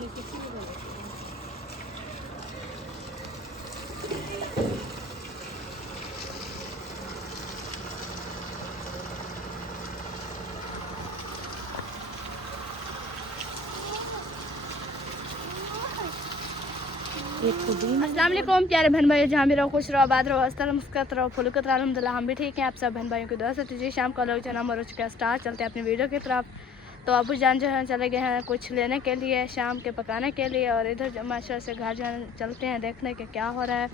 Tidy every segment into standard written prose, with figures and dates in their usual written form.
पानी किसी में बने। अस्सलाम वालेकुम प्यारे बहन भाई, जहाँ भी रहो खुश रहो, आबाद रहो, हंसते रहो, मुस्कुराते रहो, फुलकत रहो। अल्हम्दुलिल्लाह हम भी ठीक हैं। आप सब बहन भाइयों की दुआ से तुझे शाम का लोग जना हो चुका है स्टार्ट। चलते हैं अपनी वीडियो की तरफ। तो अबू जान जो है चले गए हैं कुछ लेने के लिए, शाम के पकाने के लिए, और इधर माशाल्लाह से घर जो है चलते हैं देखने के क्या हो रहा है।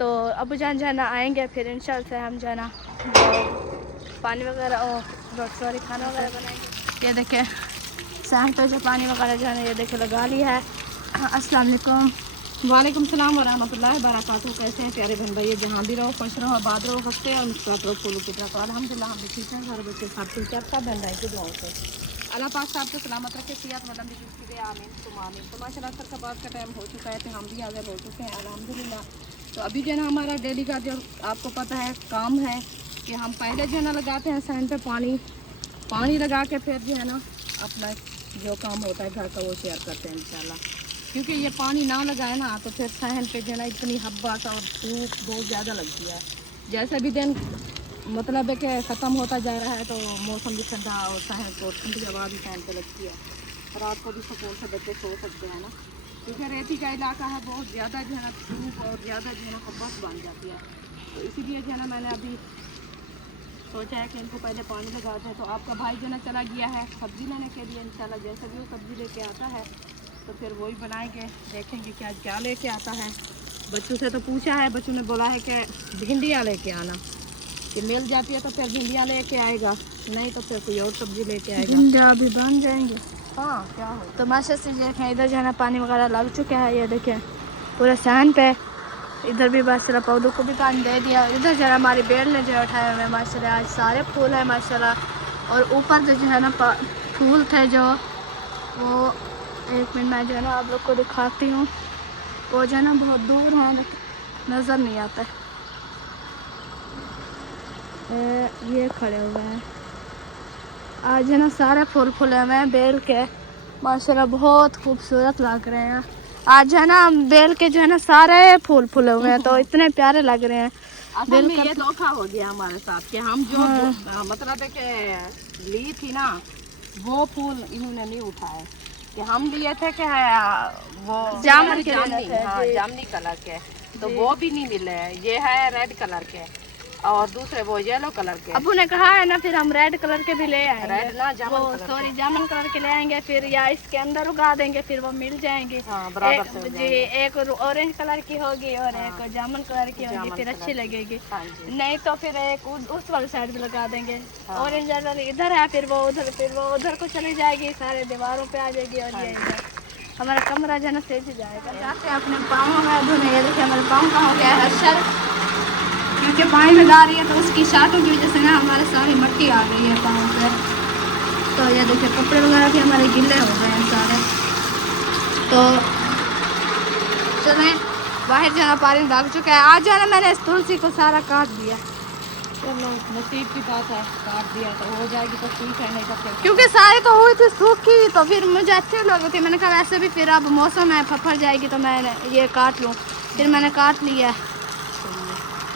तो अबू जान जो है ना आएँगे, फिर इंशाल्लाह से हम जो है ना पानी वगैरह सॉरी खाना वगैरह बनाएंगे। ये देखें सहन पे जो पानी वगैरह जो है ना ये देखे लगा लिया है। अस्सलाम वालेकुम। वालेकुम सलाम व रहमतुल्लाहि व बरकातहू। कैसे हैं प्यारे बहन भाई, जहाँ भी रहो खुश रहो, आबाद रहो, हंसते और मुस्कुराते रहो, फूलों की तरह। अल्हम्दुलिल्लाह हम भी ठीक हैं, घर बच्चे सब ठीक है। सब बहन भाई की दुआओं से अल्लाह पाक साहब को सलामत रखे, सेहत में लंबी जिंदगी दे, आमीन तुम आमीन। तो माशाल्लाह सर का बात का टाइम हो चुका है, तो हम भी हाजिर हो चुके हैं अल्हम्दुलिल्लाह। तो अभी जो है ना हमारा डेली का जो आपको पता है काम है कि हम पहले जो है ना लगाते हैं सहन पे पानी लगा के फिर जो है ना अपना जो काम होता है घर का वो शेयर करते हैं इंशाल्लाह। क्योंकि ये पानी ना लगाए ना तो फिर सहन पे जो है ना इतनी हब्बास और धूप बहुत ज़्यादा लगती है। जैसे भी दिन मतलब है कि ख़त्म होता जा रहा है तो मौसम भी ठंडा और सहन को ठंडी हवा भी सहन पे लगती है। रात को भी सुकून से बच्चे सो सकते हैं ना, क्योंकि रेती का इलाका है, बहुत ज़्यादा जो है ना धूप और ज़्यादा जो है ना हब्बास बन जाती है। तो इसीलिए जो है ना मैंने अभी सोचा है कि इनको पहले पानी लगाते हैं। तो आपका भाई जो ना चला गया है सब्ज़ी लेने के लिए, इंशाल्लाह जैसे भी वो सब्ज़ी लेके आता है तो फिर वही बनाएंगे, देखेंगे क्या क्या लेके आता है। बच्चों से तो पूछा है, बच्चों ने बोला है कि भिंडियाँ लेके आना, कि मिल जाती है तो फिर भिंडियाँ लेके आएगा, नहीं तो फिर कोई और सब्ज़ी लेके आएगा। भिंडियाँ अभी बन जाएंगे। हाँ क्या हो। तो माशा से देखें इधर जो है ना पानी वगैरह लग चुका है, ये देखें पूरे सहन पे। इधर भी माशाल्लाह पौधों को भी पानी दे दिया। इधर जो है हमारी बेल ने जो उठाए हुए हैं माशाल्लाह, आज सारे फूल हैं माशाल्लाह। और ऊपर जो है ना फूल थे जो वो एक मिनट में जो है ना आप लोग को दिखाती हूँ, वो जो है ना बहुत दूर है, नज़र नहीं आता है। ये खड़े हुए हैं आज है ना सारे फूल फूले हुए हैं बेल के, माशाल्लाह बहुत खूबसूरत लग रहे हैं। आज है ना बेल के जो है ना सारे फूल फूले हुए हैं, तो इतने प्यारे लग रहे हैं। असल में ये धोखा हो गया हमारे साथ कि हम जो मतलब है कि ली थी ना वो फूल इन्होंने नहीं उठाए, कि हम लिए थे कि वो जामनी कलर के, तो वो भी नहीं मिले। ये है रेड कलर के और दूसरे वो येलो कलर के। अबू ने कहा है ना फिर हम रेड कलर के भी ले आएंगे। रेड ना जामुन सॉरी जामुन कलर के ले आएंगे, फिर या इसके अंदर उगा देंगे, फिर वो मिल जाएंगे। हाँ, बराबर से जी एक ऑरेंज कलर की होगी और एक जामुन कलर की होगी, फिर अच्छी लगेगी। नहीं तो फिर एक उस वाली साइड पे लगा देंगे। ऑरेंज कलर इधर है, फिर वो उधर को चली जाएगी, सारे दीवारों पे आ जाएगी। और ये हमारा कमरा जो है ना सेज जाएगा। जाते हैं अपने पाँव में धोने। ये देखिए हमारे पाँव का हो गया है हर्षल, क्योंकि पानी लगा रही है तो उसकी शाटों की वजह से ना हमारे सारी मट्टी आ गई है पाँव पे। तो ये देखिए कपड़े वगैरह भी हमारे गिले हो गए हैं सारे। तो चलें बाहर जाना, पानी लग चुका है। आज जो है ना मैंने इस तुलसी को सारा काट दिया। चलो नसीब की बात है, काट दिया तो हो जाएगी तो ठीक है, नहीं तो फिर क्योंकि सारी तो हुई थी सूखी, तो फिर मुझे अच्छी लग रही थी। मैंने कहा वैसे भी फिर अब मौसम है फफर जाएगी तो मैं ये काट लूँ, फिर मैंने काट लिया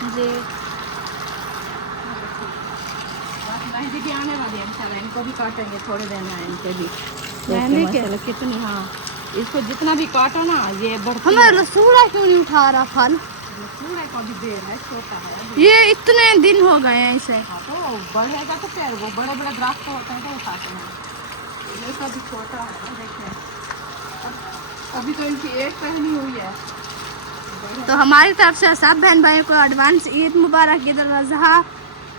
जी। मेहंदी भी आने वाली है इंशाल्लाह, इनको भी काटेंगे थोड़े दिन में इनके भी। मेहंदी के कितनी, हाँ इसको जितना भी काटो ना ये बढ़ती हमारे लसूड़ा क्यों नहीं उठा रहा फल? लसूड़ा का भी देर है, छोटा है ये इतने दिन हो गए हैं इसे। हाँ, तो बढ़ेगा तो फिर वो बड़े बड़े दरख्त होते हैं तो उठाते हैं। ये का भी छोटा है, देखें अभी तो इनकी एक पहनी हुई है। तो हमारी तरफ से सब बहन भाइयों को एडवांस ईद मुबारक। ईद उल अज़हा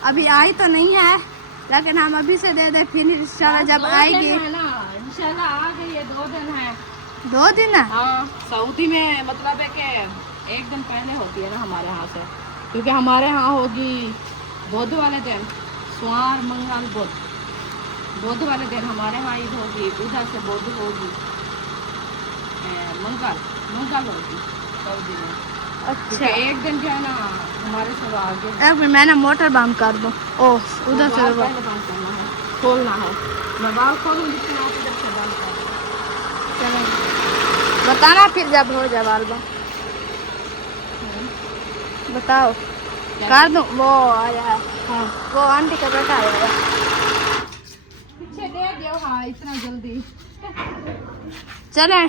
अभी आई तो नहीं है, लेकिन हम अभी से दे दे, फिर इंशाल्लाह जब आएगी इंशाल्लाह आ गई है। 2 दिन है। 2 दिन है। हाँ सऊदी में मतलब है कि 1 दिन पहले होती है ना हमारे यहाँ से, क्योंकि हमारे यहाँ होगी बुध वाले दिन, सोमवार मंगल बुध वाले दिन हमारे यहाँ ईद होगी। उधर से बुध होगी, मंगल होगी सऊदी में। अच्छा 1 दिन जो है ना हमारे सब आगे एक मैं ना मोटर बंद कर दूँ। ओह उधर से पहले बंद करना है, खोलना है। मैं बाल खोलूँगी फिर आप इधर से बंद कर। चलें। बताना फिर जब हो जाए बाल बाल। बताओ कर दूं? वो आया है, हाँ वो आंटी का बेटा आया है। पीछे दे दो। हाँ इतना जल्दी चले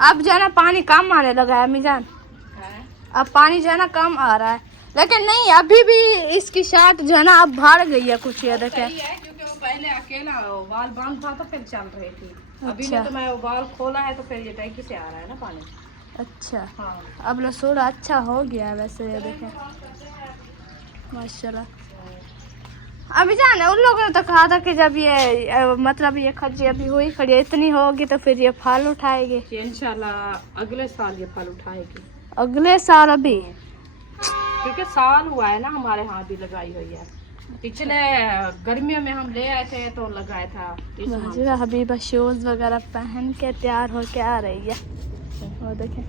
अब जो है ना पानी कम आने लगा है अम्मी जान। अब पानी जो है ना कम आ रहा है, लेकिन नहीं अभी भी इसकी शार्ट जो है ना अब भाड़ गई है कुछ। ये देखे सही है, क्योंकि वो पहले अकेला बाल बांध था तो फिर चल रही थी। अभी अच्छा। ने तो मैं वो बाल खोला है तो फिर ये टैंकी से आ रहा है ना पानी। अच्छा हाँ अब लसूड़ अच्छा हो गया है वैसे। ये देखें माशाल्लाह। अभी जाने उन लोगों ने तो कहा था कि जब ये मतलब ये खर्ची अभी हुई खड़ी इतनी होगी तो फिर ये फल उठाएगी इंशाल्लाह अगले साल ये फल उठाएगी। अगले साल। अभी क्योंकि साल हुआ है ना हमारे यहाँ भी लगाई हुई है। पिछले गर्मियों में हम ले आए थे तो लगाया था इस month। हबीबा शूज वगैरह पहन के तैयार होके आ रही है। वो देखें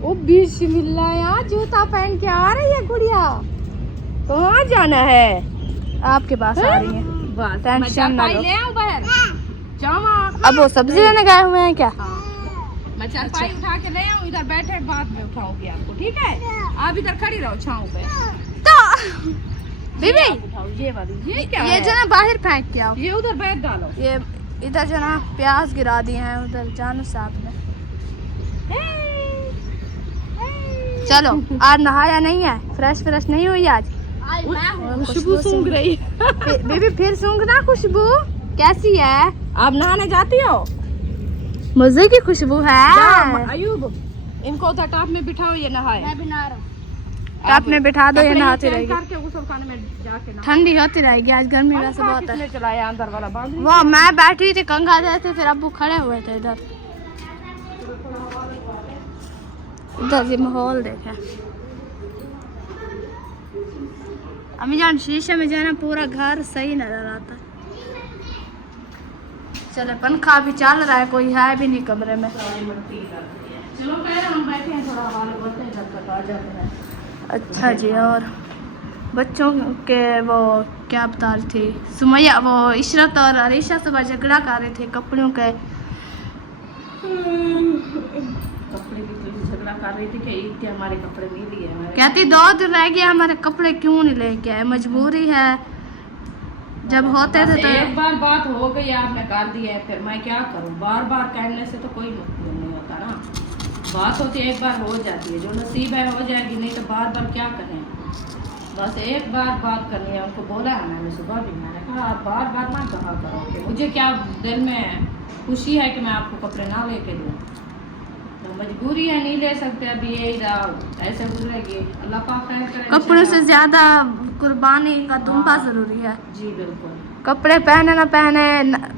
ओ बिस्मिल्लाह यार जूता पहन के आ रही है गुड़िया। कहाँ जाना है? आपके पास आ रही है, बस टेंशन ना लो। ले आऊं बाहर जामा। अब वो सब्जी लेने गए हुए हैं क्या? मैं चारपाई उठा के ले आऊं, इधर बैठे बाद में उठाऊंगी आपको, ठीक है? आप इधर खड़ी रहो छांव पे। तो बीबी उठाओ ये वाली। ये क्या ये है? जो ना बाहर फेंक के आओ। ये उधर बैठ डालो। ये इधर जो ना प्याज गिरा दिए हैं उधर जानू साहब ने। चलो आज नहाया नहीं है, फ्रेश फ्रेश नहीं हुई आज? खुशबू सूंघ रही बीबी फिर सूंघना खुशबू कैसी है? आप नहाने जाती हो? मजे की खुशबू है। अयूब इनको उधर टॉप में बिठाओ, ये नहाए। मैं भी नहा रहा हूँ। टॉप में बिठा दो, ये नहाती रहेगी। करके गुस्ल खाने में जाके नहा। ठंडी होती रहेगी, आज गर्मी वैसे बहुत है। किसने चलाया अंदर वाला बांध? वो मैं बैठी थी कंघा थे, फिर अब्बू खड़े हुए थे इधर। इधर ये माहौल देखे अम्मी जान, शीशे में जो है ना पूरा घर सही नजर आता है। चले पंखा भी चल रहा है, कोई है भी नहीं कमरे में। चलो पहले हम बैठे हैं, थोड़ा हवा लगवाते हैं जब तक आ जाते हैं। अच्छा जी। और बच्चों के वो क्या बता रही थी सुमैया, वो इशरत और अरीशा सुबह झगड़ा कर रहे थे कपड़ों के। कपड़े की तो झगड़ा कर रही थी कि ईद के हमारे कपड़े नहीं लिए हमारे। कहती 2 दिन रह गए हमारे कपड़े क्यों नहीं लेके आए, मजबूरी है। जब होते थे तो एक बार बात हो गई, आपने कर दी है, फिर मैं क्या करूं? बार बार कहने से तो कोई मतलब नहीं होता ना। बात होती है एक बार हो जाती है, जो नसीब है हो जाएगी, नहीं तो बार बार क्या करें। बस एक बार बात करनी है। उनको बोला है मैंने सुबह भी, मैंने कहा आप बार बार ना कहा करो कि मुझे क्या दिल में खुशी है कि मैं आपको कपड़े ना लेके दूँ, तो मजबूरी है, नहीं ले सकते। अभी ये ऐसे गुजरेगी, अल्लाह पाक खैर करे। कपड़ों से ज्यादा कुर्बानी का दुम्बा जरूरी है। जी बिल्कुल। कपड़े पहने ना पहने,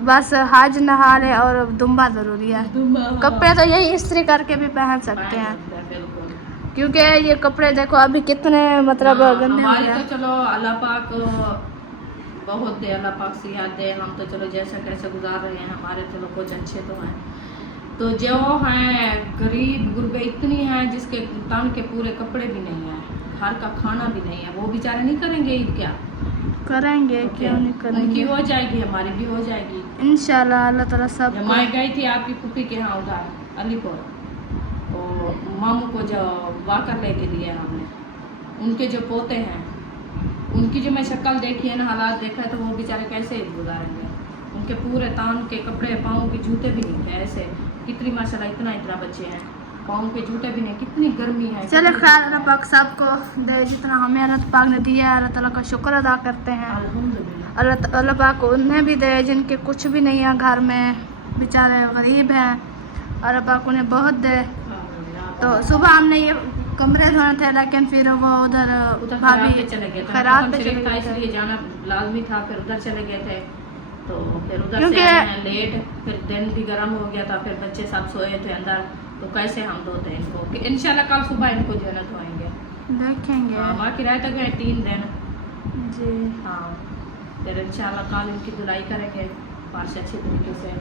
बस हज नहा ले और दुम्बा जरूरी है। कपड़े तो यही इस्त्री करके भी पहन सकते हैं, बिल्कुल। क्योंकि ये कपड़े देखो अभी कितने मतलब गंदे हो हमारे गए। तो चलो अल्लाह पाक बहुत दे, अल्लाह पाक सियात दे। हम तो चलो जैसा कैसे गुजार रहे हैं, हमारे चलो कुछ अच्छे तो हैं। तो जो हैं गरीब गुरबे इतनी हैं जिसके तन के पूरे कपड़े भी नहीं हैं, घर का खाना भी नहीं है, वो बेचारे नहीं करेंगे ईद? क्या करेंगे, क्यों नहीं उनकी करेंगे। हो जाएगी, हमारी भी हो जाएगी इंशाल्लाह अल्लाह ताला सब। मैं गई थी आपकी फूफी के यहाँ उधर अलीपुर, तो मामू को जो वाकर लेके दिया हमने, उनके जो पोते हैं उनकी जो मैं शक्ल देखी है ना, हालात देखा है, तो वो बेचारे कैसे गुजारेंगे? उनके पूरे तान के कपड़े, पाँव के जूते भी नहीं थे ऐसे। कितनी माशाल्लाह इतना बच्चे हैं, पाँव के जूते भी नहीं, कितनी गर्मी है। चलो खैर अल्लाह पाक सबको दे, जितना हमें अल्लाह पाक ने दिया है अल्लाह ताला का शुक्र अदा करते हैं। अल्हम्दुलिल्लाह। अल्लाह पाक उन्हें भी दे जिनके कुछ भी नहीं है घर में, बेचारे गरीब हैं, अल्लाह पाक उन्हें बहुत दे। तो सुबह हमने ये कमरे धोने थे, लेकिन फिर वो उधर भाभी चले गए थे, खैरात पे चले था, गए इसलिए थे। जाना लाजमी था, फिर उधर चले गए थे। तो फिर उधर क्योंकि से आए हैं लेट, फिर दिन भी गर्म हो गया था, फिर बच्चे सब सोए थे अंदर, तो कैसे हम धोते हैं इनको? कि इंशाल्लाह कल सुबह इनको जो है ना धोएंगे, देखेंगे। बाकी रह तक गए 3 दिन। जी हाँ, फिर इंशाल्लाह कल इनकी धुलाई करेंगे पास अच्छे तरीके से।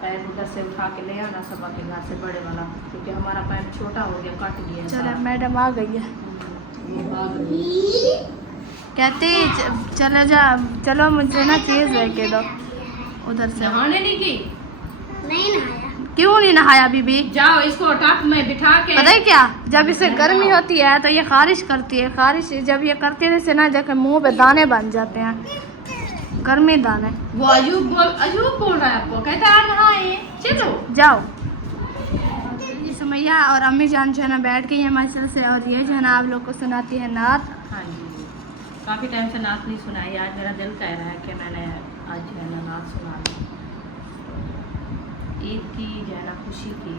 पैर उधर से उठा के ले आना सबा के घर से बड़े वाला, क्योंकि हमारा पैर छोटा हो गया, कट गया। चलो मैडम आ गई है, ये बात हुई। कहती चलो जा, चलो मुझे ना चीज़ लेके दो उधर से। नहाने नहीं की? नहीं नहाया। क्यों नहीं नहाया बीबी? जाओ इसको टप में बिठा के। पता है क्या, जब इसे गर्मी होती है तो ये खारिश करती है। खारिश जब ये करती है से ना जाकर मुंह पे दाने बन जाते हैं, गर्मी दाने। वो अयूब बोल रहा है आपको, कहता है नहाए। चलो जाओ। ये सुमैया और अम्मी जान जो है ना बैठ गई है मसल से, और ये जो है ना आप लोग को सुनाती है नात। हाँ जी, काफ़ी टाइम से नात नहीं सुनाई, आज मेरा दिल कह रहा है कि मैंने आज जो है ना नात सुना दी। ईद की जो है ना खुशी की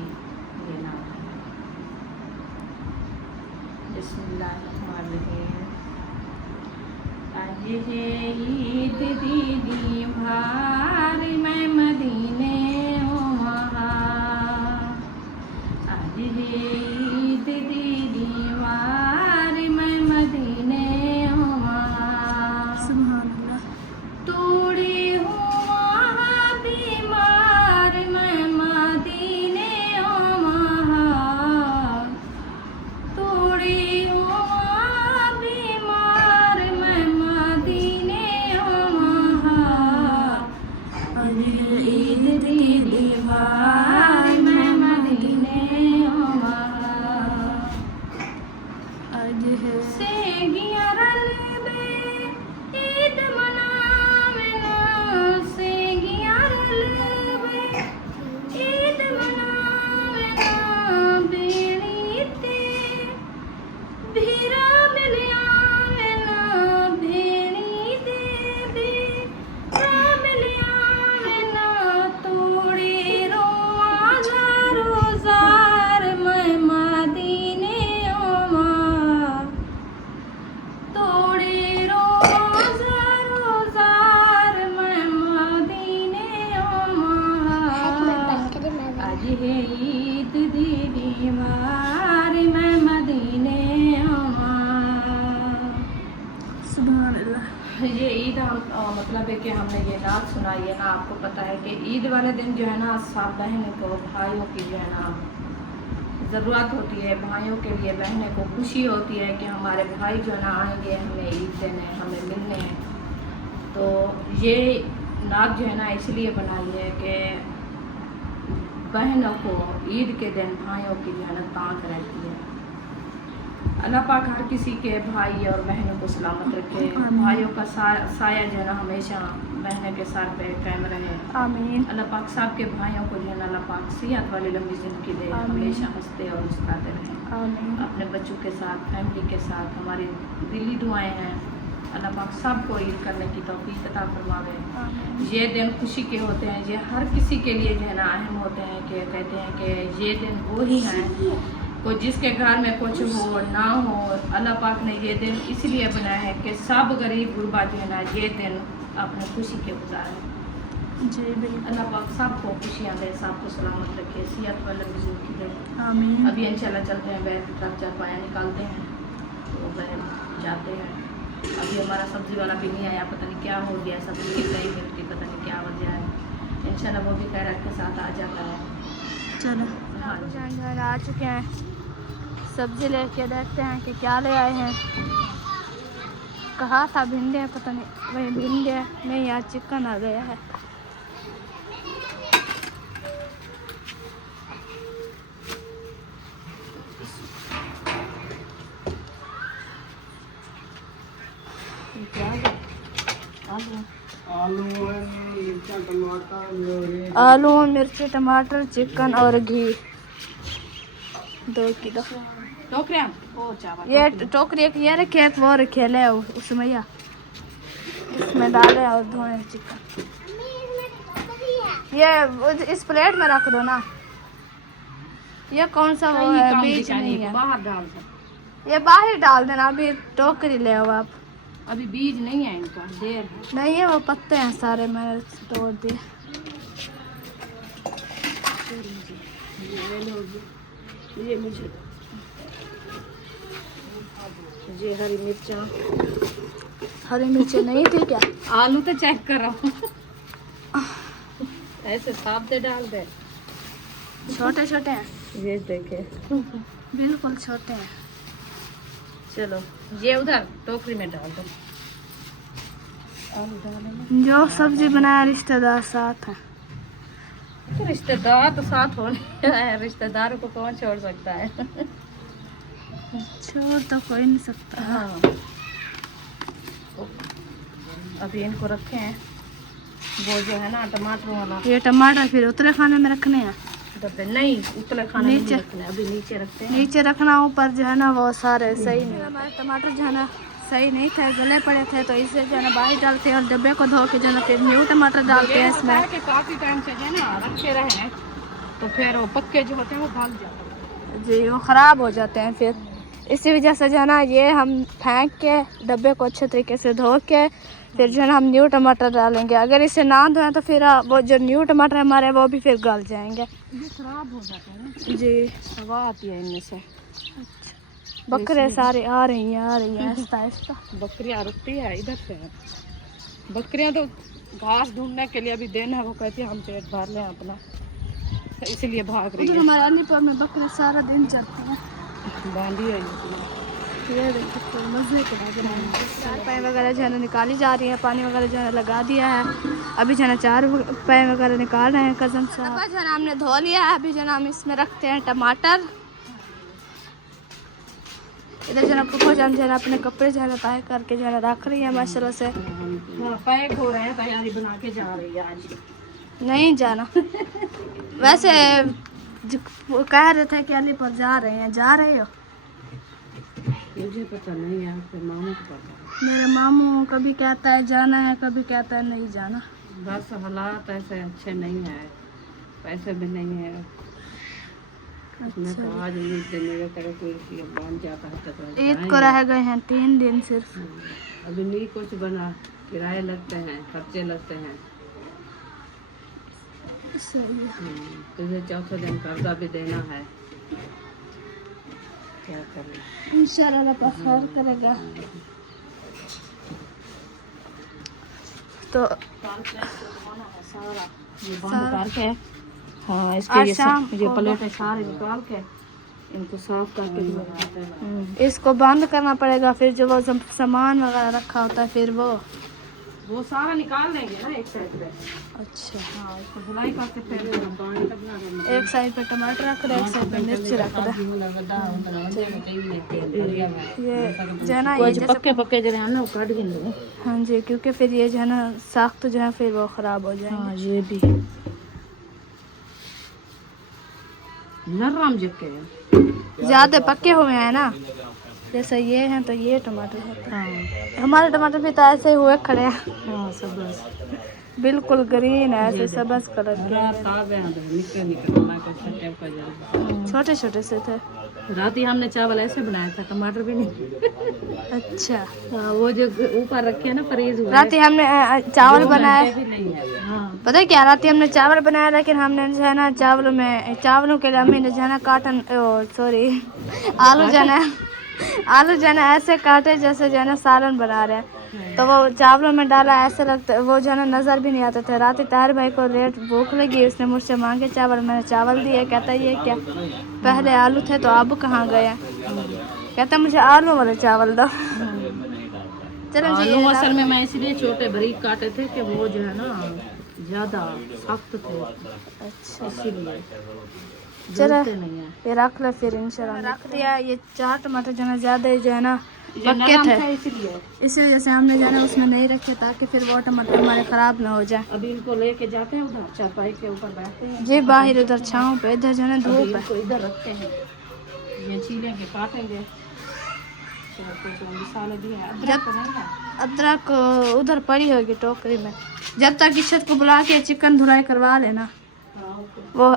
ये नात है। बिस्मिल्लाहिर्रहमानिर्रहीम। आज है ईद दीदी भार मैं मदीने वहाँ। आज है ईद दीदी भार मैं मदीने वहाँ। तोड़े हूँ वहाँ बीमार मैं मदीने वहाँ। तोड़े हूँ वहाँ बीमार मैं मदीने वहाँ। ईद दीदी भार मैं मदीने वहाँ। आज है सेगियां रलबे ईद मनावेना। सेगियां रलबे ईद मनावेना। बेड़ी ते भीरा मिलियावेना। भेड़ी ते भीरा मिलियावेना। तोड़े रोआ ज़ारो ज़ार मैं मदीने वहाँ। तोड़े रोआ ज़ारो ज़ार मैं मदीने वहाँ। आज है ईद दीदी वार मैं मदीने वहाँ। सुभान अल्लाह। ये ईद हम मतलब है कि हमने ये नात सुनाई है ना। आपको पता है कि ईद वाले दिन जो है ना सब बहन को भाइयों की जो है ना ज़रूरत होती है। भाइयों के लिए बहनों को खुशी होती है कि हमारे भाई जो है ना आएंगे हमें ईद देने, हमें मिलने हैं। तो ये नात जो है ना इसलिए बनाई है कि बहनों को ईद के दिन भाइयों की जो है ना ताक रहती है। अल्लाह पाक हर किसी के भाई और बहनों को सलामत रखे। भाइयों का साया जो है ना हमेशा बहनों के साथ पे कायम रहे। आमीन। अल्लाह पाक सब के भाइयों को जो है ना अल्लाह पाक सेहत वाली लंबी ज़िंदगी दे, हमेशा हंसते और मुस्कुराते रहें। आमीन। अपने बच्चों के साथ, फैमिली के साथ हमारी दिली दुआएं हैं। अल्लाह पाक सबको ईद करने की तौफीक अता फरमावे। ये दिन खुशी के होते हैं, ये हर किसी के लिए जो है ना अहम होते हैं। कि कहते हैं कि ये दिन वो ही हैं को जिसके घर में कुछ हो ना हो। अल्लाह पाक ने ये दिन इसलिए बनाया है कि सब गरीब गुरबा जो है ना ये दिन अपने खुशी के गुजारें। जी बिल्कुल। अल्लाह पाक सबको खुशियाँ दे, सबको सलामत रखे, सेहत वाली ज़िंदगी दे। आमीन। अभी इंशाल्लाह चलते हैं बैठ की तरफ, चारपाया निकालते हैं तो बैठ जाते हैं। अभी हमारा सब्ज़ी वाला भी नहीं आया, पता नहीं क्या हो गया, सब्ज़ी की नहीं मिलती, पता नहीं क्या वजह है। इंशाल्लाह वो भी खैरियत के साथ आ जाता है। चलो हाँ जान घर आ चुके हैं, सब्जी लेके देखते हैं कि क्या ले आए हैं। कहा था भिंडे, पता नहीं वही भिंडे नहीं, आज चिकन आ गया है। आलू मिर्ची टमाटर चिकन और घी 2 किलो। टोकरियाँ ओ चावल ये टोकरी एक ये रखे, एक वो रखे, ले उसमें या इसमें डाले और धोए चिकन। ये इस प्लेट में रख दो ना। ये कौन सा वो है, बीज नहीं है, बाहर डाल दो। ये बाहर डाल देना। अभी टोकरी ले आओ आप। अभी बीज नहीं है इनका, देर है। नहीं है, वो पत्ते हैं सारे, मैंने तोड़ दिए। ये मुझे ये हरी मिर्चा, हरी मिर्ची नहीं थी क्या? आलू तो चेक करो ऐसे साफ दे डाल दे। छोटे छोटे हैं, ये देखे बिल्कुल छोटे हैं। चलो ये उधर टोकरी में डाल दो। आलू डालेंगे। जो सब्जी बनाया रिश्तेदार साथ हैं। तो रिश्तेदार तो साथ होने हैं, रिश्तेदारों को कौन छोड़ सकता है। छोड़ तो कोई नहीं सकता। हाँ, अभी इनको रखे हैं, वो जो है ना टमाटर वाला। ये टमाटर फिर उतरे खाने में रखने हैं? डब्बे नहीं, उतले खाने में नीचे नहीं रखने, अभी नीचे रखते हैं। नीचे रखना, ऊपर जो है ना वो सारे सही नहीं। हमारे टमाटर जो है ना सही नहीं थे, गले पड़े थे, तो इससे जो है ना बाहर डालते हैं और डब्बे को धो के जो है ना फिर न्यू टमाटर डालते हैं इसमें। कि काफ़ी टाइम से जो है ना रखे रहे तो फिर वो पक्के जो होते हैं वो भाग जाते हैं। जी, वो ख़राब हो जाते हैं फिर। इसी वजह से जो है ना ये हम फेंक के डब्बे को अच्छे तरीके से धो के फिर जो है ना हम न्यू टमाटर डालेंगे। अगर इसे ना धोएं तो फिर वो जो न्यू टमाटर हमारे वो भी फिर गल जाएंगे। ये खराब हो जाते हैं ना जी, हवा आती है इनमें से। बकरे सारे आ रही हैं आहिस्ता आहिस्ता। बकरियाँ रुकती है इधर से। बकरियाँ तो घास ढूंढने के लिए अभी दिन है, वो कहती है हम पेट भर लें अपना, तो इसलिए भाग रही उधर है। हमारे अलीपुर में बकरे सारा दिन चलते हैं। बांधी है ये देखो मज़े के बाद चार पाए वगैरह जो है ना निकाली जा रही है, पानी वगैरह जो है ना लगा दिया है। अभी जो है ना चार पाए वगैरह निकाल रहे हैं कज़न साहब। जो है ना हमने धो लिया है, अभी जो है ना हम इसमें रखते हैं टमाटर। इधर जो है ना पुप्पो जान जो है ना अपने कपड़े जो है ना पैक करके जो है ना रख रही है माशाल्लाह से। पैक हो रहे हैं, तैयारी बना के जा रही है आज। नहीं जाना वैसे वो कह रहे थे कि अलीपुर जा रहे हैं, जा रहे हो? मुझे पता नहीं है, आपके मामू को पता है। मेरे मामू कभी कहता है जाना है, कभी कहता है नहीं जाना। बस हालात ऐसे अच्छे नहीं है, पैसे भी नहीं है। मैं तो आज उम्मीद से मेरे तरह कोई बन जाता है तो ईद को रह गए हैं 3 दिन सिर्फ। अभी नहीं कुछ बना, किराए लगते हैं, खर्चे लगते हैं। तुझे चौथे दिन कर्जा भी देना है, क्या करें। इंशाल्लाह अल्लाह पाक खैर करेगा। तो सारा ये बंद करके, हाँ इसके ये प्लेटें सारे निकाल के इनको साफ करके इसको बंद करना पड़ेगा। फिर जो वो सामान वगैरह रखा होता है फिर वो सारा निकाल देंगे ना एक साइड पे। अच्छा, हाँ, इसको धुलाई करके फिर एक साइड पे टमाटर रख रहे, एक साइड पे मिर्च रख रहे। ये जो है ना ये जैसे पक्के पक्के जो है ना वो काट देंगे। हाँ जी, क्योंकि फिर ये जो है ना साख्त जो है फिर वो ख़राब हो जाएंगे। हाँ, ये भी नरम जके ज़्यादा पक्के हुए हैं ना, जैसे ये हैं तो ये टमाटर होते हैं। हमारे टमाटर भी तो ऐसे ही हुए खड़े हैं। हाँ, सब बिल्कुल ग्रीन है, ऐसे सब्ज कलर के, छोटे छोटे से थे। रात ही हमने चावल ऐसे बनाया था, टमाटर भी नहीं। अच्छा, हाँ, वो जो ऊपर रखे हैं ना फ्रीज हुए, रात ही हमने चावल बनाया। भी नहीं है। हाँ, पता है क्या, रात ही हमने चावल बनाया, लेकिन हमने जो है ना चावलों के लिए अम्मी ने जो है ना आलू जो है ना ऐसे काटे जैसे जो है ना सालन बना रहे हैं। तो वो चावलों में डाला, ऐसे लगता वो जो है ना नज़र भी नहीं आता था। रात ही ताहिर भाई को लेट भूख लगी, उसने मुझसे मांगे चावल, मैंने चावल दिए। कहता ये क्या, पहले आलू थे तो अब कहाँ गए? कहता मुझे आलू वाले चावल दो। चलो जी, आलू असल में मैं इसलिए छोटे बारीक काटे थे कि वो जो है ना ज़्यादा सख्त थे। अच्छा, इसीलिए चलो नहीं है। ये रख ले फिर इंशाल्लाह। रख दिया। ये 4 टमाटर जो है ना ज़्यादा जो है ना पक्के थे, इसी वजह से हमने जो है ना उसमें नहीं रखे, ताकि फिर वो टमाटर हमारे ख़राब ना हो जाए। अभी इनको लेके जाते हैं उधर चारपाई के ऊपर बैठते हैं जी, बाहर उधर छाँव पे, इधर जो है ना धूप है। इनको इधर रखते हैं, ये छीलेंगे काटेंगे। मसाले भी हैं, अदरक तो नहीं है। अदरक उधर पड़ी होगी टोकरी में। जब तक इच्छत को बुला के चिकन धुलाई करवा लेना, वो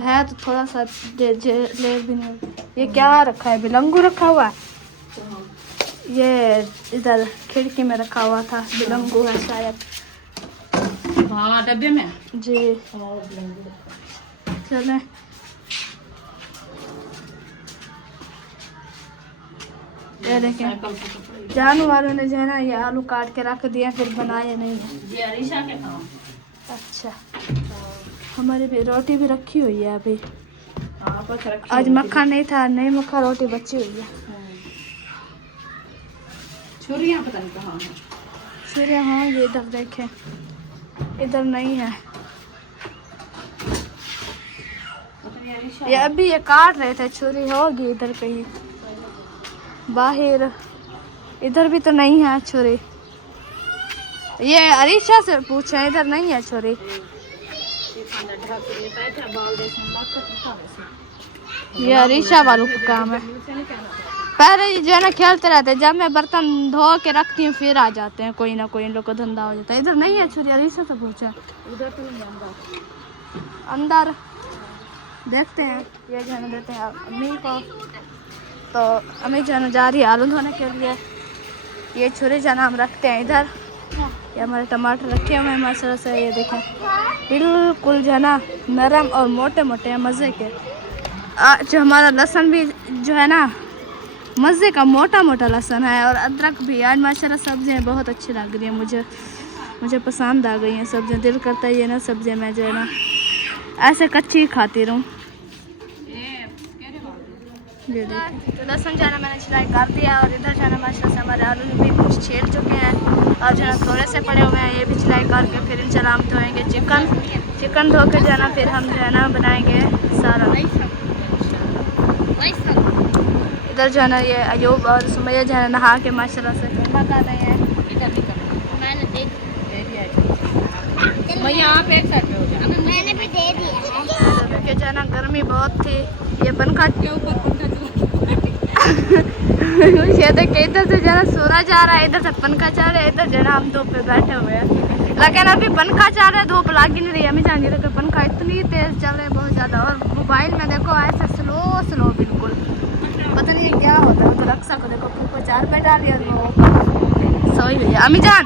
है तो थोड़ा सा ले भी नहीं। ये क्या रखा है, बिलंगू रखा हुआ है। ये इधर खिड़की में रखा हुआ था, बिलंगू है शायद। हाँ, डब्बे में जी, चलें। ये देखें, जानू वालों ने जो है ना ये आलू काट के रख दिया, फिर बनाए नहीं है। ये अरीशा के काम। अच्छा, हमारी भी रोटी भी रखी हुई है अभी। बस रखी आज मक्खा नहीं था, नहीं मक्खा रोटी बची हुई है। छुरियाँ पता नहीं कहाँ हैं। फिर हाँ, ये इधर देखें, इधर नहीं है। ये अभी ये काट रहे थे, छुरी होगी इधर कहीं बाहर, इधर भी तो नहीं है छुरी। ये अरीशा से पूछे, इधर नहीं है छुरी। ये अरीशा वालों का काम है। पहले जो है ना खेलते रहते, जब मैं बर्तन धो के रखती हूँ फिर आ जाते हैं, कोई ना कोई इन लोग को धंधा हो जाता है। इधर नहीं है छुरी, अरीशा से पूछे। उधर तो नहीं, अंदर देखते हैं। ये जो है ना देते हैं अम्मी को, तो अम्मी जो है ना जा रही है आलू धोने के लिए। ये छुरी जो है ना हम रखते हैं इधर। ये हमारे टमाटर रखे हुए हैं माशाल्लाह से, ये देखें बिल्कुल जो है ना नरम और मोटे मोटे हैं, मज़े के। जो हमारा लहसुन भी जो है ना मज़े का मोटा मोटा लहसुन है, और अदरक भी। आज माशाल्लाह सब्जियाँ बहुत अच्छी लग रही हैं मुझे पसंद आ गई हैं सब्जियाँ। दिल करता है ये ना सब्जियाँ मैं जो है ना ऐसे कच्ची खाती रहूँ। ये देखिए लहसुन जो है ना मैंने छिलाई कर दिया, और इधर जो है ना माशाल्लाह से हमारे आलू भी कुछ छील चुके हैं, और जो है ना थोड़े से पड़े हुए हैं। ये भी छिलाई करके फिर इंशाल्लाह हम धोएंगे चिकन धो के जो है ना फिर हम जो है ना बनाएंगे सारा। इधर जो है ना ये अयूब और सुमैया जो है ना नहा के माशाल्लाह से ठंडा कर रहे हैं। आप एक साइड पे हो जाओ। मैंने भी दे दिया है। देखिए जो है ना गर्मी बहुत थी। ये पंखा के ऊपर पंखा ये देखिए इधर से जो है ना सूरज आ रहा है, इधर से पंखा चल रहा है, इधर जो है ना हम धूप पे बैठे हुए हैं। लेकिन अभी पंखा चल रहा है, धूप लग ही नहीं रही है। हमें जानिए देखो पंखा इतनी तेज चल रहा है बहुत ज़्यादा, और मोबाइल में देखो ऐसा स्लो बिल्कुल, पता नहीं क्या होता है। तो रक्षा को देखो ऊपर 4 पे डाल दिया, सोई हुई है। अम्मी जान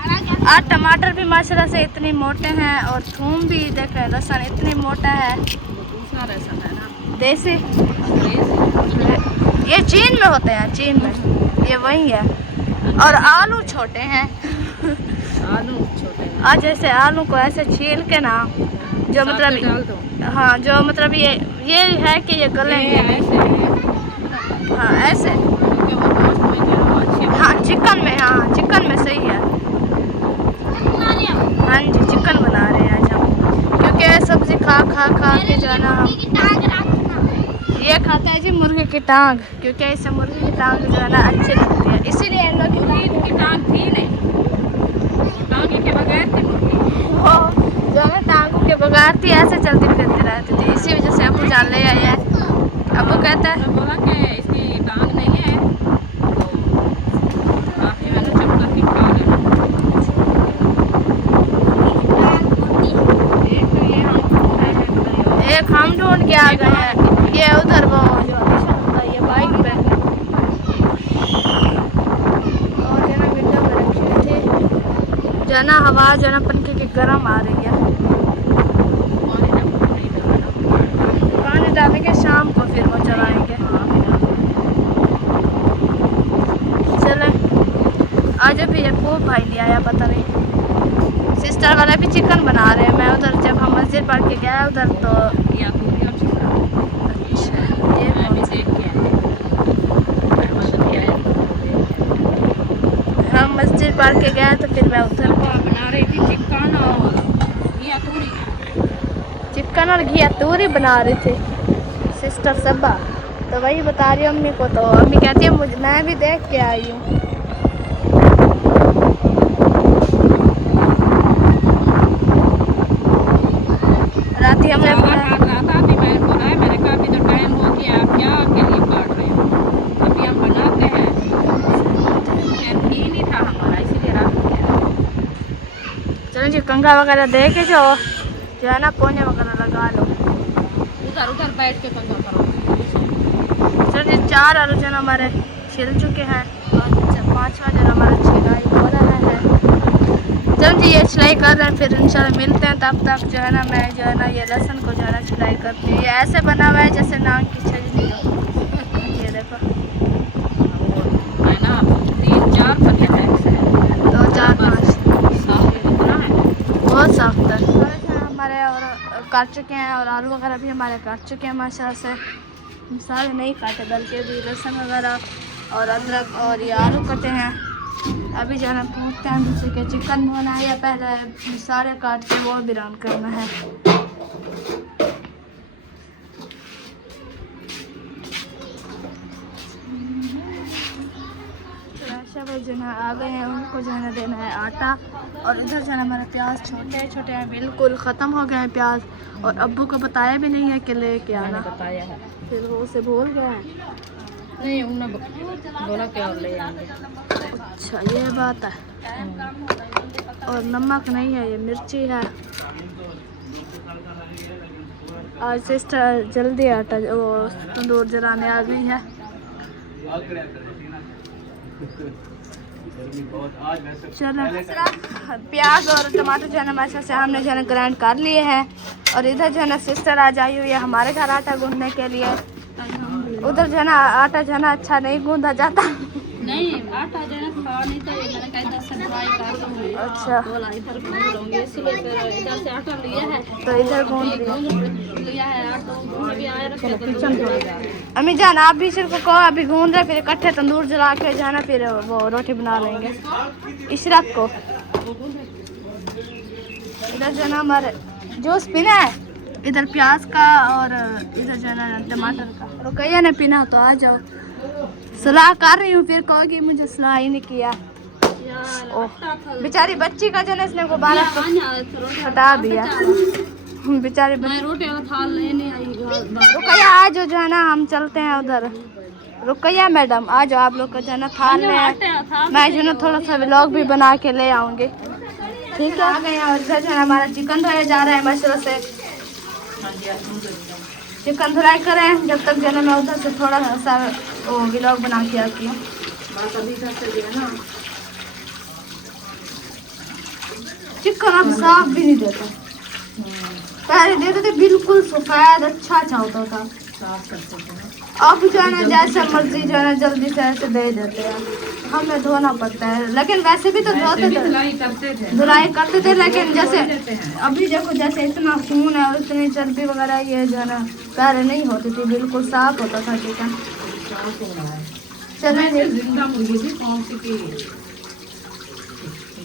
आज टमाटर भी माशाल्लाह से इतने मोटे हैं, और थूम भी देखे लहसुन इतने मोटा है। दूसरा राशन है ना, देसी ये चीन में होते हैं, चीन में ये वही है। और आलू छोटे हैं आलू छोटे हैं। आज जैसे आलू को ऐसे छील के ना जो डाल मतलब दो। हाँ जो मतलब ये है कि ये गलेंगे नहीं। हाँ ऐसे हाँ चिकन में सही है। हाँ जी चिकन बना रहे हैं आज हम, क्योंकि सब्जी खा के जो है ना हम ये खाता है जी मुर्गे की टांग, क्योंकि इससे मुर्गे की टांग जो है ना अच्छी लगती है, इसीलिए इन लोग की टांग थी नहीं, टांगे के बगैर थी मुर्गी। वो जो है ना टांगों के बगैर थी, ऐसे चलती फिरती रहती थी। इसी वजह से अबू जान ले आया है। अबू कहता है बोला कि इसकी टांग नहीं है, तो आप जो है ना चक्कर की खा लेना। एक हम ढूंढ के आ गए हैं, ये उधर वो जो ये बाइक पे और जो है ना विंडो पे रखी थी, जो है ना हवा जो है ना पंखे की गर्म आ रही है। पानी डालेंगे शाम को, फिर वो चलाएंगे। चले आज अभी यकूब भाई नहीं आया, पता नहीं सिस्टर वाला भी चिकन बना रहे हैं। मैं उधर जब हम मस्जिद पढ़ के गया उधर तो या पूरी और चिकन ये मैं भी देख के हम मस्जिद पढ़ के गए तो फिर मैं उधर बना रही थी चिकन और या पूरी। चिकन और घिया तूरी बना रही थी सिस्टर सबा, तो वही बता रही हूँ अम्मी को। तो अम्मी कहती है मुझे, मैं भी देख के आई हूँ। राती हमने मैंने कहा अभी तो टाइम हो गया, आप क्या के लिए काट रहे हो, अभी हम बनाते हैं। घी नहीं था हमारा, इसीलिए रख दिया। चलो जी कंघा वगैरह दे के जो है ना पोने वगैरह लगा लो, उधर बैठ के कंधा करो। चलो जी 4 आलू जो हमारे छिल चुके हैं, और 5वां जो हमारा छिलाई हो रहा है। चलो जी ये सिलाई कर रहे हैं, फिर इंशाल्लाह मिलते हैं। तब तक जो है ना मैं जो है ना ये लहसुन को जो है ना सिलाई करती हूँ। ये ऐसे बना हुआ है जैसे नाक की छजनी हो। ये देखो है ना, 3-4 पत्ते हैं, 2 4 5 साफ कितना है। बहुत साफ था हमारे, और काट चुके हैं, और आलू वगैरह भी हमारे काट चुके हैं माशाल्लाह से। सारे नहीं काटे बल्कि भी लहसुन वगैरह और अदरक और ये आलू कटे हैं। अभी जाना पूछते हैं दूसरे के चिकन धोना है, या पहले सारे काट के वो बिरान करना है। जो है आ गए हैं, उनको जो है ना देना है आटा। और इधर जो है हमारे प्याज छोटे छोटे हैं, बिल्कुल ख़त्म हो गए हैं प्याज। और अब्बू को बताया भी नहीं है कि लेके आना, बताया है फिर वो उसे भूल गए हैं। नहीं, उन्होंने बोला कि और ले आएंगे। अच्छा ये बात है। और नमक नहीं है, ये मिर्ची है। आज सिस्टर जल्दी आटा वो तंदूर जलाने आ गई है। चलो प्याज और टमाटर जो है ना हमारे से हमने जो है ना ग्राइंड कर लिए हैं। और इधर जो है ना सिस्टर आज आई हुई है हमारे घर आटा गूंदने के लिए। उधर जो है ना आटा जो है ना अच्छा नहीं गूंदा जाता। नहीं, आटा जो है खा नहीं तो मैंने कहा इधर से ड्राई कर दूंगी। अच्छा बोला इधर गूंद लूंगी, इसलिए फिर इधर से आटा लिया है तो इधर गूंद लिया है आटा गूंद भी आए रखे तो किचन अम्मी जान आप भी सिर्फ कहो अभी गूंद रहे, फिर इकट्ठे तंदूर जला के जाना, फिर वो रोटी बना लेंगे इशरक को। इधर जो है ना हमारे जूस पीना है, इधर प्याज का और इधर जो है ना टमाटर का। रुकैया ने पीना तो आ जाओ। सलाह कर रही हूँ, फिर कहोगी मुझे सलाह ही नहीं किया। ओह बेचारी बच्ची का जो है इसने गुब्बारा हटा दिया। बेचारी रोटी वाला थाल लेने आई। रुकैया आ जाओ, जो है ना हम चलते हैं उधर। रुकैया मैडम आ जाओ, आप लोग का जो है ना थाल में मैं जो है ना थोड़ा सा व्लॉग भी बना के ले आऊँगी, ठीक है। आ गए और इधर जो है हमारा चिकन धोया जा रहा है मशरूम से। चिकन धुलाई करें जब तक जो है मैं उधर से थोड़ा सा वो व्लॉग बना के आती हूँ। चिकन अब साफ भी नहीं देता, पहले देते थे बिल्कुल सफेद अच्छा होता था। अब जो है ना जैसे मर्जी जो है ना जल्दी से ऐसे दे देते हैं, हमें धोना पड़ता है। लेकिन वैसे भी तो धोते थे, धुलाई करते थे। लेकिन जैसे अभी देखो जैसे इतना खून है और इतनी चर्बी वगैरह ये जो है ना पहले नहीं होती थी, बिल्कुल साफ होता था चिकन।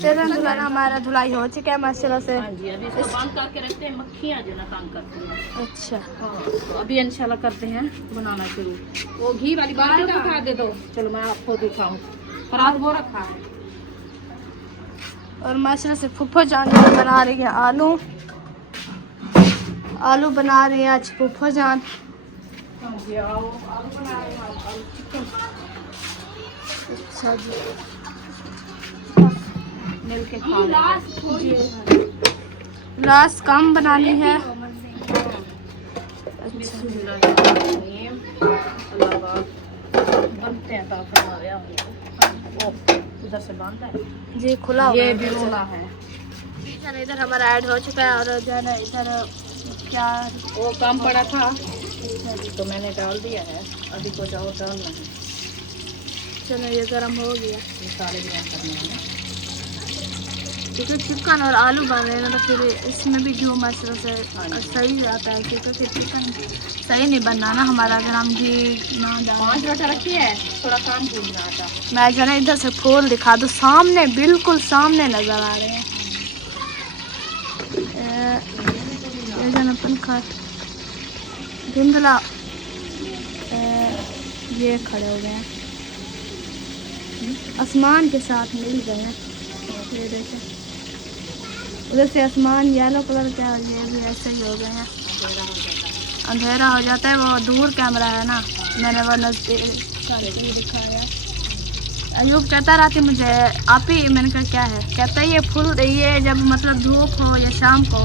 चलो धुलाई हमारा धुलाई हो चुका है माशाल्लाह से। बंद करके रखते हैं, मक्खियाँ जो ना काम करती हैं। अच्छा तो अभी इंशाल्लाह करते हैं बनाना शुरू। वो घी वाली बाल्टी उठा दे दो, चलो मैं आपको दिखाऊं। रात वो रखा है। और माशाल्लाह से फूफो जान बना रही है आलू बना रही है आज फूफो जान। अच्छा जी मिल के लास्ट काम बनानी है। बनते हैं उधर से बांधता है जी खुला हुआ ये है। भी रोला है। इधर हमारा ऐड हो चुका है। और जो है ना इधर क्या वो काम पड़ा था तो मैंने डाल दिया है, अभी कुछ और डालना है। चलो ये गर्म हो गया, ये सारे ग्राम करने हैं। क्योंकि चिकन और आलू बन रहे हैं ना तो फिर इसमें भी घी मसाला से सही आता है, क्योंकि फिर चिकन सही नहीं बनना ना हमारा अगर हम घी ना डालें। 5 रोटा रखी है, थोड़ा काम भूलना था। मैं जो है इधर से फूल दिखा दूँ, सामने बिल्कुल सामने नज़र आ रहे हैं। ये जो ना पंखा धुंधला ये खड़े हो गए हैं, आसमान के साथ मिल गए हैं। ये देखें उधर से आसमान येलो कलर का, ये भी ऐसे ही हो गए हैं। अंधेरा हो जाता है, वो दूर कैमरा है ना, मैंने वो नज़दीक करके दिखाया। अयूब कहता रहा था मुझे आप ही, मैंने कहा क्या है, कहता है ये फूल ये जब मतलब धूप हो या शाम को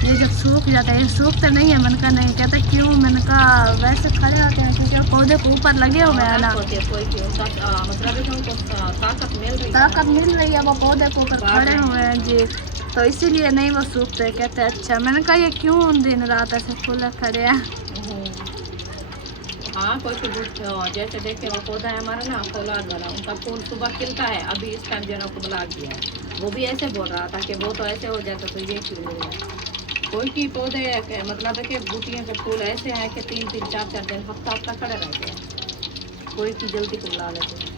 ये जब सूख जाता है, ये सूखता नहीं है। मैंने कहा नहीं, कहता क्यों, मैंने कहा वैसे खड़े होते हैं क्योंकि पौधे के ऊपर लगे हुए हैं ना, ताकत मिल रही है, वो पौधे के ऊपर खड़े हुए हैं जी, तो इसीलिए नहीं वो सूखते। कहते अच्छा, मैंने कहा ये क्यों दिन रात ऐसे फूल खड़े हैं। हाँ कोई जैसे देखे वो पौधा है हमारा ना फौलाद वाला, उनका फूल सुबह खिलता है। अभी इस टाइम जो को बुला दिया है, वो भी ऐसे बोल रहा था कि वो तो ऐसे हो जाता तो ये क्यों हो गया। कोई की पौधे मतलब है कि बूटियों के फूल ऐसे हैं कि 3-3, 4-4 दिन हफ्ता खड़े रहते हैं। कोई की जल्दी को बुला लेते हैं।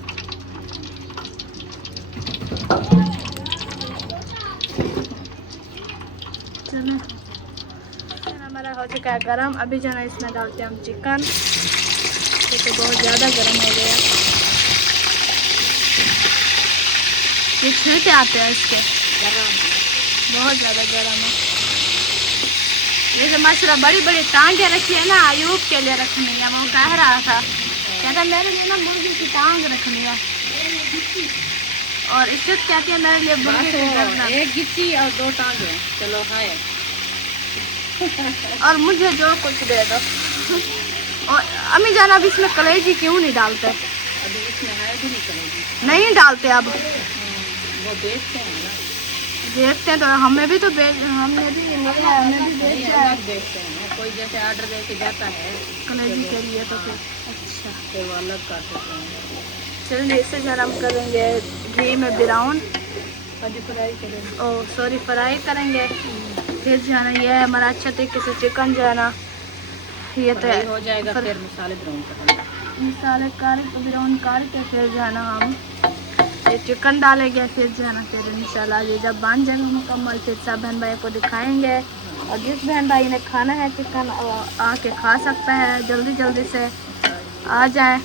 चलो हमारा हो चुका है गरम। अभी जो है इसमें डालते हैं हम चिकन, तो बहुत ज़्यादा गरम हो गया। ये छिलके आते हैं इसके, बहुत ज़्यादा गर्म है। जैसे माशाल्लाह बड़ी बड़ी टांगे रखी है ना, अयूब के लिए रखनी है। वो कह रहा था, कहता मेरे लिए ना मुर्गी की टांग रखनी है, और इज्जत कहती है मेरे लिए मुर्गी की गर्दन। एक गिच्ची और 2 टांगे। चलो हाय। और मुझे जो कुछ दे दो। और अम्मी जान अब इसमें कलेजी क्यों नहीं डालते? अभी इसमें है भी नहीं करेगी। नहीं डालते अब, वो बेचते हैं ना। देखते हैं तो हमने भी तो हमने भी बेचा है अलग बेचते हैं, कोई जैसे ऑर्डर दे के जाता है कलेजी के लिए, तो फिर अच्छा फिर वो अलग कर देते हैं। चलिए इसे जो हम करेंगे घी में ब्राउन, अभी फ्राई करेंगे। ओ सॉरी फ्राई करेंगे। फिर जो है ना ये हमारा अच्छा तरीके से चिकन जो है ना ये तो फ्राई हो जाएगा, फिर मसाले ब्राउन करेंगे। मसाले ब्राउन करके फिर जो है ना हम ये चिकन डालेंगे। फिर जो है ना फिर इंशाल्लाह ये जब बन जाएगा मुकम्मल फिर सब बहन भाई को दिखाएंगे। और जिस बहन भाई ने खाना है चिकन आके खा सकता है, जल्दी जल्दी से आ जाए।